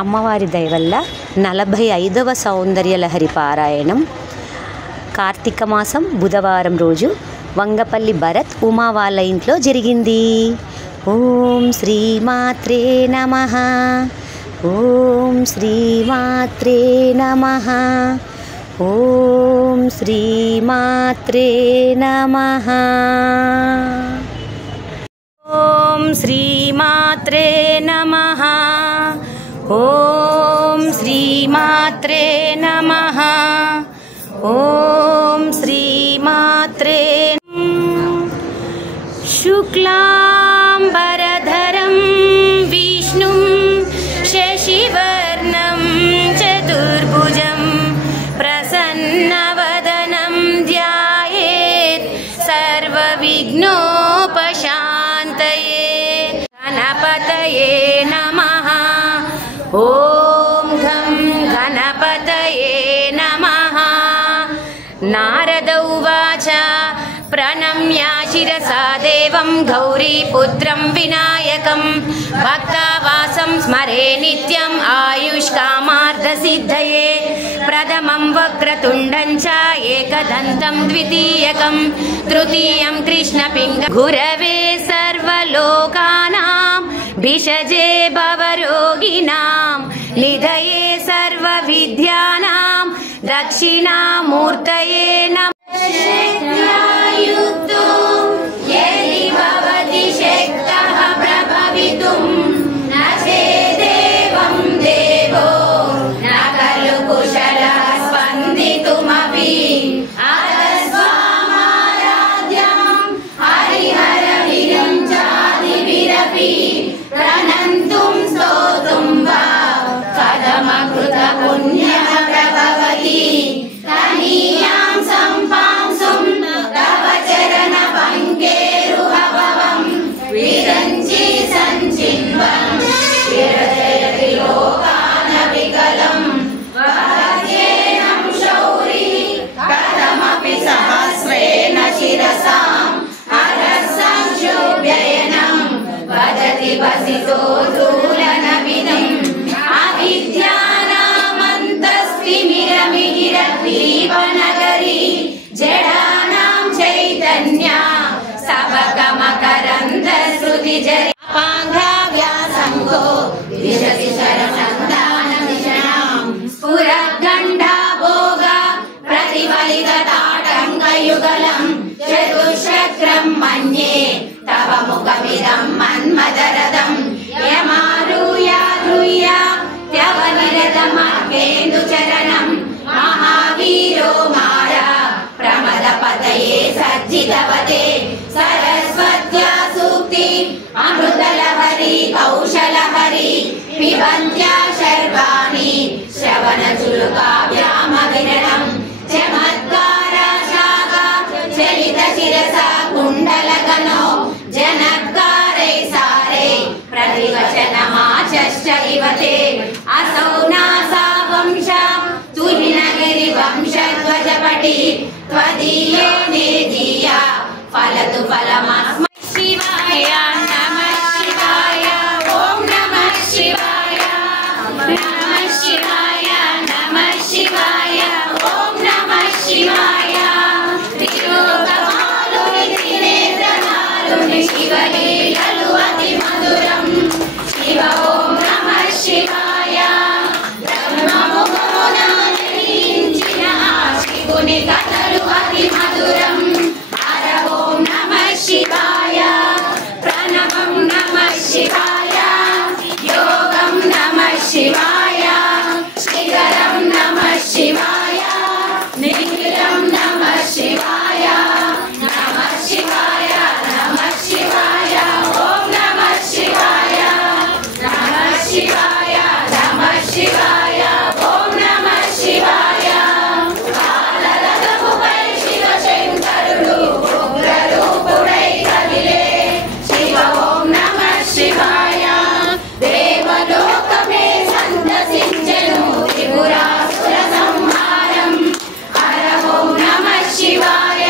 అమ్మవారి దయ వల్ల 45వ సౌందర్యలహరి పారాయణం కార్తీక మాసం బుధవారం రోజు వంగపల్లి భరత్ ఉమా వాళ్ళ ఇంట్లో జరిగింది. ఓం శ్రీమాత్రే నమః. ఓం శ్రీమాత్రే నమః. ఓం శ్రీమాత్రే నమః. ఓం శ్రీమాత్రే నమః. ఓం శ్రీమాత్రే నమః. ఓం శ్రీమాత్రే. శుక్లాంబరధరం విష్ణుం శశివర్ణం చతుర్భుజం ప్రసన్నవదనం ధ్యాయేత్ సర్వవిఘ్నోపశాంతయే. గణపతయే నమః. ఓం ఘం గణపతయే నమః. నారద ఉవాచ ప్రణమ్య శిరసా దేవం గౌరీపుత్రం వినాయకం భక్తవాసం స్మరే నిత్యం ఆయుష్కామార్థసిద్ధయే. ప్రథమం వక్రతుండం చ ఏకదంతం ద్వితీయకం తృతీయం కృష్ణపింగళం గురవే సర్వలోకానాం భిషజే భవరోగిణాం నిధయే సర్వవిద్యానాం దక్షిణామూర్తయే నమః. శక్త్యాయుక్తో యది భవతి శక్తః ప్రభవితుం న చేదేవం దేవో న ఖలు కుశలః స్పందితుమపి అతస్వామారాధ్యం హరిహర విరంచాదిభిరపి ప్రణంతుం స్తోతుం వా కథమకృత పుణ్యః ప్రభవతి తనీయాం సంపాంసుం తవ చరణ పంకేరుహభవం విరంచి సంచిన్వం విరజయతి లోకాన వికలం వహత్యేనం శౌరి కథమపి సహస్రేణ శిరసాం హరస్సంక్షోభ్యయనం భజతి వసితో దూలన వినం అవిద్యానామంతస్తిమిరమిహిరద్వీపనగరీ జడానాం చైతన్య సబకమకరంద శృతిజరి అపాంఘ్రావ్యాసంగో విశసి శరసంధాన విషణాం స్ఫురద్గండా భోగ ప్రతిఫలిత తాటంకయుగలం చతుశ్చక్రం మన్యే తవ ముఖమిదం మన్మదరదం యమారుయారుయ్య త్యవనిరతమర్కేందు చరణం మహావీరో మార ప్రమదపతయే సజ్జితవతే సరస్వత్యా సూక్తి అమృతలహరి కౌశలహరి పిబంత్యా శర్వాణి శ్రవణచులుకావ్యామవిరణం చమత్కార శాఖ చలిత శిరస కుండలగనో జనత్కారై సారే ప్రతివచనమాచశ్చ ఇవతే అసౌ నాసా వంశ తుహినగిరి వంశధ్వజపటి త్వదీయో నేదీయ ఫలతు ఫలమస్మై. శివాయ నమః శివాయ. ఓం నమః శివాయ. నమః శివాయ. నమః శివాయ. ఓం నమః శివాయ. త్రిలోకపాలుని త్రినేత్రధారుని శివలీలలు అతి మధురం. శివ ఓం నమః శివాయ. బ్రహ్మముఖమున జనించిన శివుని కథలు అతి మధురం. హర ఓం నమః శివాయ. ప్రణవం నమః శివాయ. యోగం నమః శివాయ. శిఖరం నమః శివాయ. నిఖిలం నమః శివాయ. నమః శివాయ. నమః శివాయ. ఓం నమః శివాయ. నమః శివాయ. నమః శివాయ. ఓం నమః శివాయ. కాలరథముపై శివశంకరుడు ఉగ్రరూపుడై కదిలే. శివ ఓం నమః శివాయ. దేవలోకమే సందసించెను త్రిపురాసుర సంహారం. హర ఓం నమః శివాయ.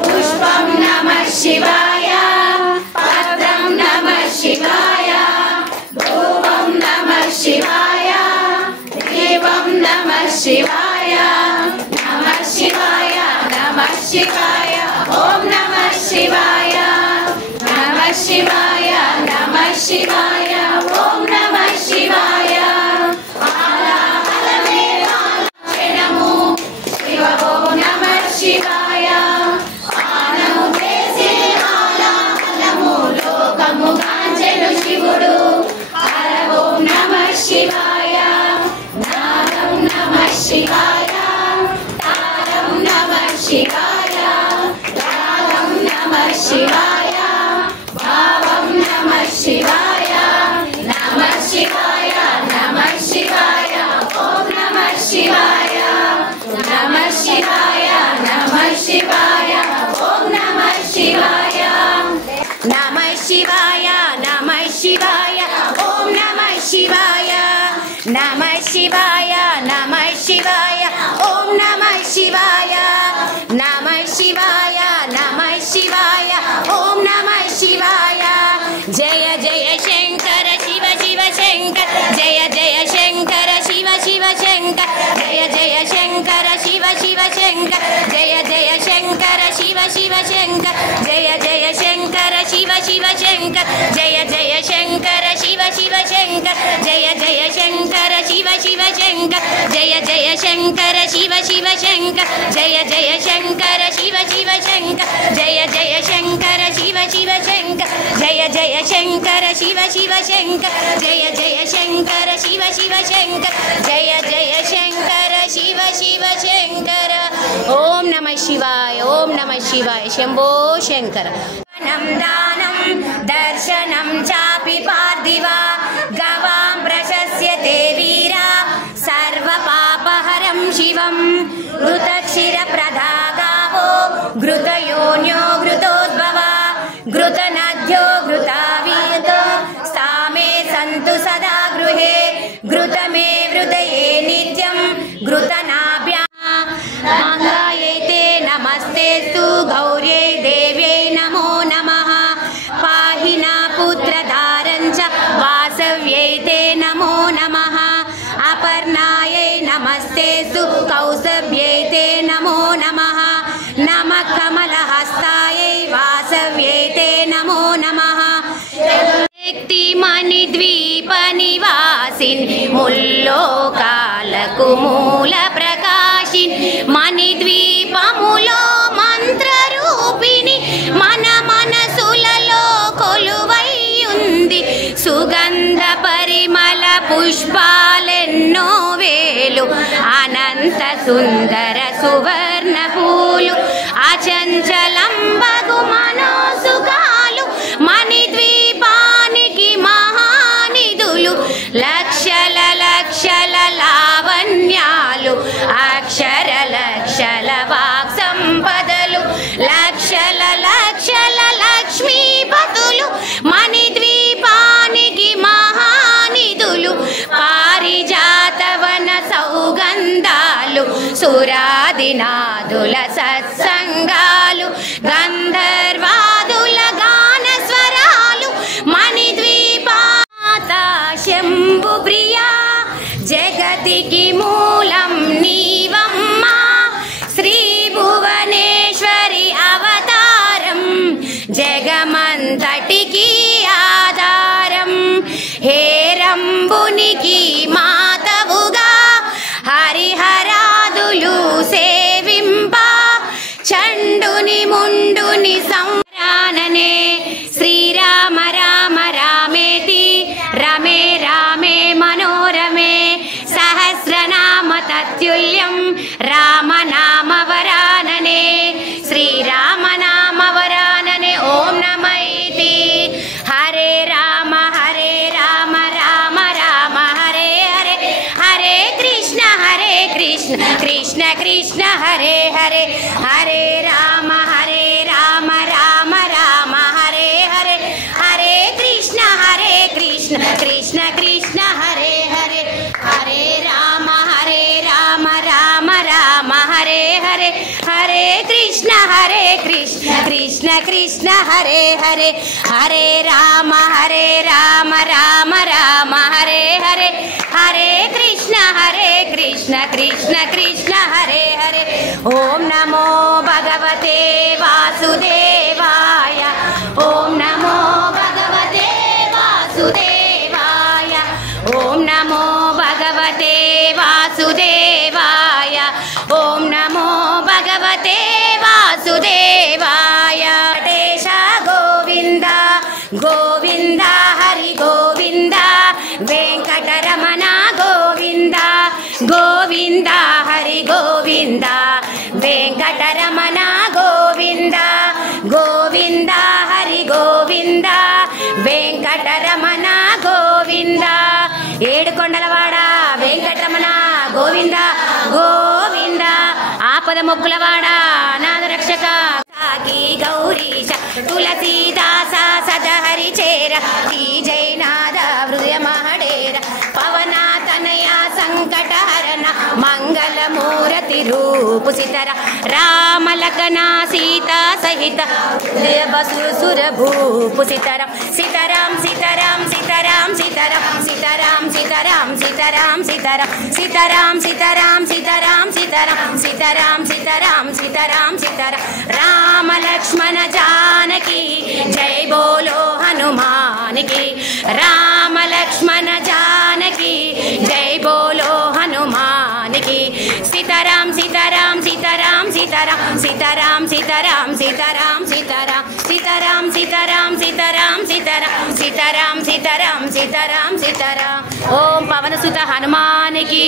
పుష్పం నమః శివాయ. పత్రం నమః శివాయ. ధూపం నమః శివాయ. शिवाय ओम नमः शिवाय नमः शिवाय नमः शिवाय ओम नमः शिवाय नमो शिव ओम नमः शिवाय आनमु देसे आनमु लोकमु कांचनु शिवुडु हर ओम नमः शिवाय नादं नमः शिवाय तादं नमः शिवाय रागं नमः शिवाय भावं नमः शिवाय नमः शिवाय नमः शिवाय ओम नमः शिवाय नमः शिवाय नमः शिवाय ओम नमः शिवाय नमः शिवाय नमः शिवाय ओम नमः शिवाय नमः शिवाय नमः शिवाय ओम नमः शिवाय नमः शिवाय नमः शिवाय ओम नमः शिवाय जय जय शंकर शिव शिव शंकर जय जय शंकर शिव शिव शंकर जय जय शंकर शिव शिव शंकर जय जय शंकर शिव शिव शंकर जय जय शंकर शिव शिव शंकर जय जय शंकर शिव शिव शंकर जय जय शंकर शिव शिव शंकर जय जय शंकर शिव शिव शंकर जय जय शंकर शिव शिव शंकर जय जय शंकर शिव शिव शंकर जय जय शंकर शिव शिव शंकर जय जय शंकर शिव शिव शंकर जय जय शंकर शिव शिव शंकर ओम नमः शिवाय ओम नमः शिवाय शंभो शंकर दानं दर्शनं चापि पार्थिवा गवां प्रशस्यते वीरा सर्वपापहरं शिवं घृतक्षीरप्रदागावो घृतयोन्यो घृतोद्भवा घृतनद्यो घृतावीत सामे सन्तु सदा गृहे घृतमे हृदये नित्यं घृतनाभ्यां नमस्तेस्तु गौर्यै देव्यै नमो नमः पाहि न पुत्रधारं च वासव्यै ते नमो नमः अपर्णायै नमस्तेस्तु कौसभ्यै ते नमो नमः नमः कमलहस्तायै वासव्यै ते नमो नमः मणिद्वीपनिवासिन् मुल्लोकाలకు మూల ప్రకాశిన్ మణిద్వీపములో మంత్రరూపిణి మన మనసులలో కొలువై ఉంది సుగంధ పరిమళ పుష్పాలెన్నో వేలు అనంత సుందర సువర్ణ పూలు అచంచలంబగు మనోసుగాలు మణిద్వీపానికి మహానిధులు లక్షల లక్షల లావణ్యాలు అక్షర లక్షల వాక్ సంపదలు లక్షల లక్షల లక్ష్మీపతులు మణిద్వీపానికి మహానిధులు పారిజాతవన సౌగంధాలు సురాదినాదుల సత్సంగాలు గంధర్వాదుల గాన స్వరాలు మణిద్వీపాతా శంభు ప్రియా జగతికి మూలం నీవమ్మా శ్రీ భువనేశ్వరి అవతారం జగమంతటికి ఆధారం హేరంబునికి మాతవుగా హరిహరాదులు సేవింప చండుని ముండుని సంరాననే శ్రీరామ రామ రామేతి రమే రామే మనోరమే సహస్రనామ తత్తుల్యం రామనామ వరాననే శ్రీరామ నామ వరాననే ఓం నమైతి హరే రామ రామ రామ హరే హరే హరే కృష్ణ కృష్ణ కృష్ణ హరే హరే హరే రామ రామ రామ హరే హరే హరే కృష్ణ కృష్ణ కృష్ణ హరే హరే హరే రామ రామ రామ హరే హరే హరే కృష్ణ కృష్ణ కృష్ణ హరే హరే హరే రామ రామ రామ హరే హరే హరే కృష్ణ కృష్ణ హరే కృష్ణ కృష్ణ కృష్ణ హరే హరే. ఓం నమో భగవతే వాసుదేవాయ. ఓం నమో భగవతే వాసుదేవాయ. ఓం నమో భగవతే వాసుదేవాయ. ఓం నమో భగవతే వాసుదేవాయ. వెంకటేశ గోవింద గోవింద హరి గోవింద. వెంకటరమణ గోవింద గోవింద హరి గోవింద. వెంకటరమణ గోవింద గోవింద హరి గోవింద. వెంకటరమణ గోవింద. ఏడుకొండలవాడ వెంకటరమణ గోవింద గోవింద. ఆపద మొక్కులవాడ నాద రక్షక సాకి గౌరీశ తులసీదాస సదహరి చేర. ఈ జైనాద హృదయ మహడేర. పవన తనయ సంకటహరణ మంగళమూరతి రూపు సితర. రామలకన సీతా సహిత బసుసుర భూపు సితరం. సీతారాం సీతారాం సీతారాం సీతారాం సీతారాం సీతారాం సీతారాం సీతారాం సీతారాం సీతారాం సీతారాం సీతారాం సీతారాం సీతారాం సీతారాం సీతారాం. రామ లక్ష్మణ జానకి జై బోలో హనుమానికి. రామ లక్ష్మణ జానకి జై బోలో హనుమానికి. సీతారాం సీతారాం సీతారాం సీతారాం సీతారాం సీతారాం సీతారాం సీతారాం సీతారాం సీతారాం సీతారాం సీతారాం సీతారాం సీతారాం సీతారాం సీతారాం. ఓం పవన సుత హనుమానికి.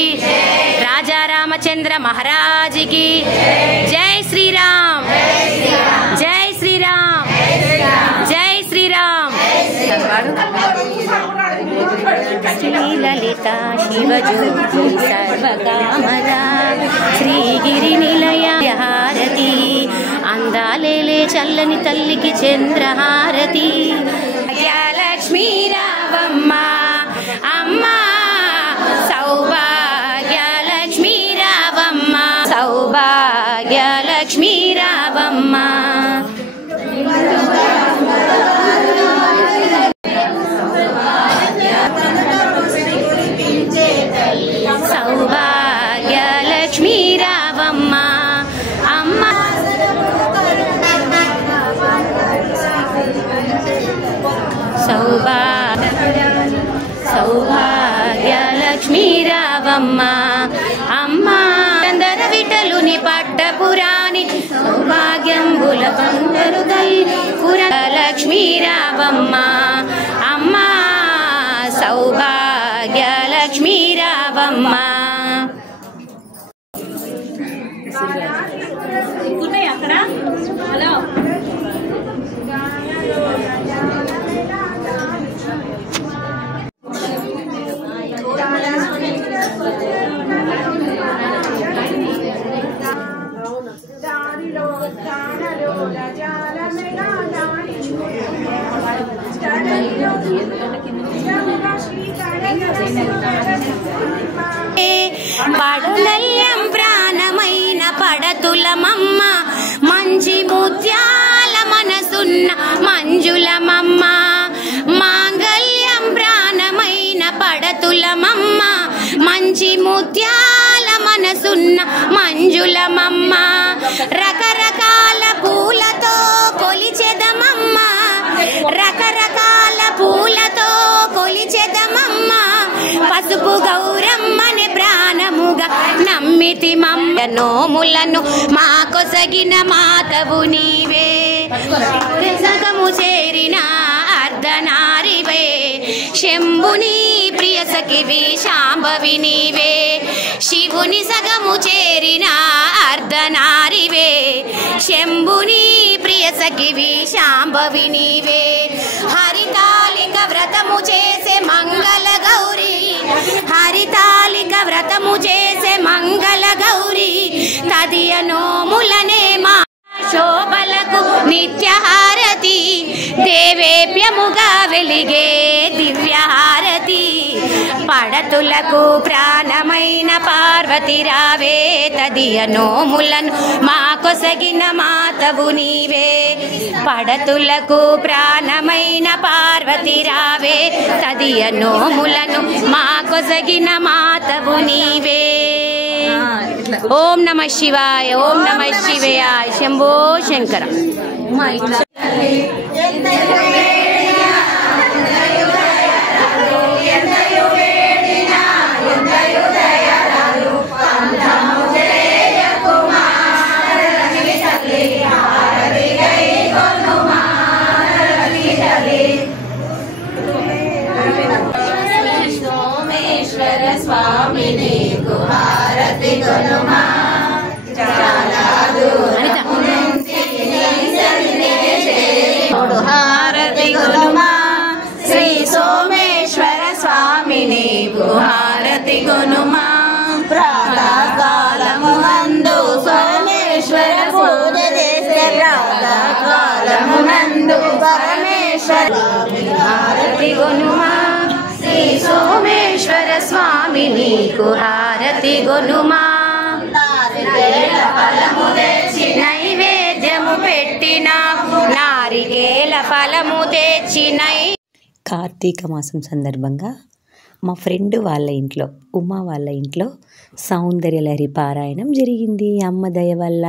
రాజా రామచంద్ర మహారాజుకి జై శ్రీరామ్. జై శ్రీరామ్. జై శ్రీరామ్. శ్రీలలిత శివజ్యోతి సర్వకామదా శ్రీగిరి నిలయ హారతి. అందాలేలే చల్లని తల్లికి చంద్రహారతి. భాగ్యలక్ష్మీ రావమ్మ అమ్మ సౌభాగ్యలక్ష్మీ రావమ్మ. సౌభాగ్యలక్ష్మీ రావమ్మ. సౌభాగ్యలక్ష్మీ రావమ్మ అమ్మ. సౌభాగ్యలక్ష్మీ రావమ్మ అమ్మ. అందర విఠలుని పట్టపురాణి సౌభాగ్యంబుల పందరు తల్లి పురలక్ష్మీ రావమ్మ అమ్మ. సౌభాగ్యలక్ష్మీ రావమ్మ. అక్కడ హలో పడనల్యం ప్రాణమైన పడతులమమ్మ. మంచి ముత్యాల మనసున్న మంజులమమ్మ. మాంగళ్యం ప్రాణమైన పడతులమమ్మ. మంచి ముత్యాల మనసున్న మంజులమమ్మ. రకరకాల పూలతో కొలిచెదమమ్మ. రకరకాల పూలతో కొలిచెదమమ్మ. పసుపు గౌరమ్మని ప్రాణముగా నమ్మితి మమ్మ. నోములను మా కొసగిన మాతవు నీవే. సగము చేరిన అర్ధనారివే. శంభుని ప్రియ సఖివి శాంభవి నీవే. శివుని సగము చేరిన అర్ధనారివే. శంభుని ప్రియ సఖివి శాంభవి నీవే. హరితాళిక వ్రతము చేసే మంగళ గౌరీ. హరితాళిక వ్రతము చేసే మంగళ గౌరీ. తదియ నోములనే మా శోభలకు నిత్యహారతి. దేవేప్యముగా వెలిగే దివ్యహారతి. పడతులకు ప్రాణమైన పార్వతి రావే తదియ నోములను మా కొసగిన మాతవు నీవే పడతులకు ప్రాణమైన పార్వతి రావే తదియ నోములను మా కొసగిన మాతవు నీవే ఓం నమ శివాయ ఓం నమ శివాయ శంభో శంకర స్వామిని హారతి గొనుమా హారతి గొనుమా శ్రీ సోమేశ్వర స్వామిని హారతి గొనుమా ప్రాతకాలము నందు సోమేశ్వర పూజ చేసే ప్రాతకాలము నందు పరమేశ్వర హారతి గొనుమా శ్రీ సోమేశ్వర స్వామి నీకు హారతి గొనుమా ఫలము తెచ్చి నైవేద్యము పెట్టిన నారికేల ఫలము తెచ్చినై. కార్తీక మాసం సందర్భంగా మా ఫ్రెండ్ వాళ్ళ ఇంట్లో ఉమా వాళ్ళ ఇంట్లో సౌందర్యలహరి పారాయణం జరిగింది అమ్మ దయ వల్ల.